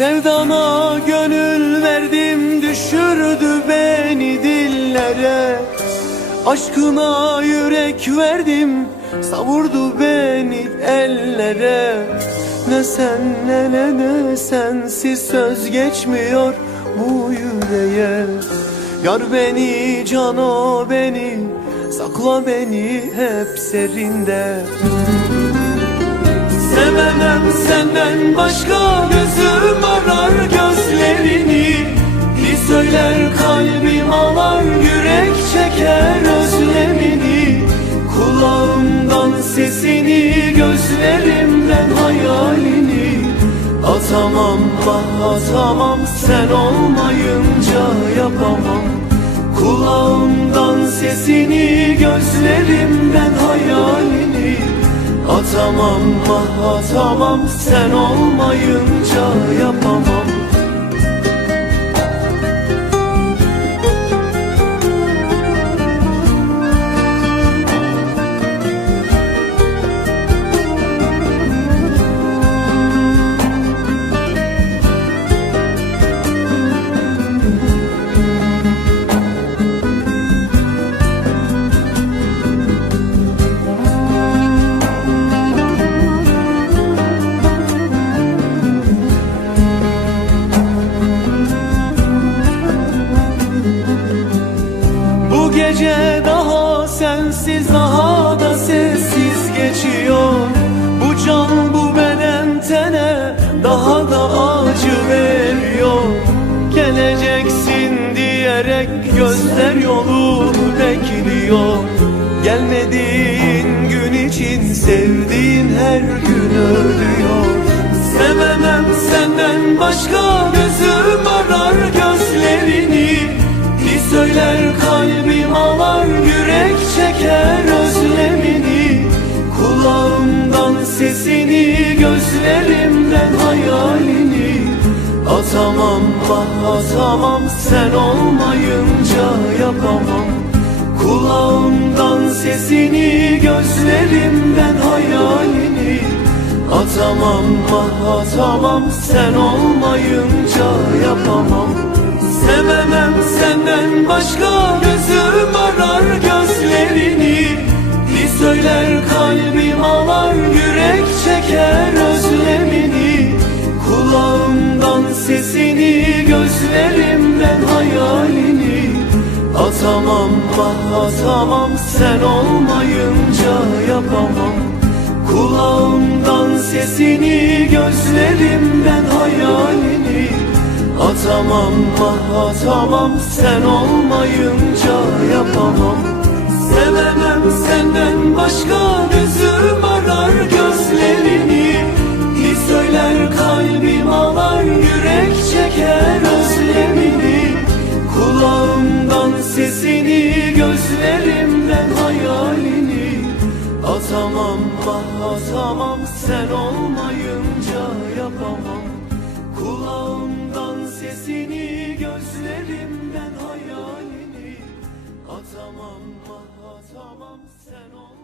Sevdana gönül verdim düşürdü beni Aşkına yürek verdim savurdu beni ellere. Ne sen ne ne sensiz söz geçmiyor bu yüreğe. Yar beni cano beni sakla beni hep serinde. Sevemem senden başka gözüm arar gözlerini. Bir söyler kalbim ağlar yürek Atamam ah atamam sen olmayınca yapamam. Kulağımdan sesini gözlerimden hayalini Atamam. Ah atamam sen olmayınca yapamam Gece daha sensiz daha da sessiz geçiyor. Bu can bu beden tene daha da acı veriyor. Geleceksin diyerek gözler yolu bekliyor. Gelmediğin gün için sevdiğin her gün ölüyor. Sevemem senden başka Atamam atamam sen olmayınca yapamam. Kulağımdan sesini gözlerimden hayalini Atamam atamam sen olmayınca yapamam. Sevemem senden başka gözüm Atamam ah atamam sen olmayınca yapamam. Kulağımdan sesini gözlerimden hayalini Atamam ah atamam. Sen olmayınca yapamam. Sevemem senden başka gözüm Atamam ah atamam sen olmayınca yapamam. Kulağımdan sesini gözlerimden hayalini. Atamam ah atamam sen olmayınca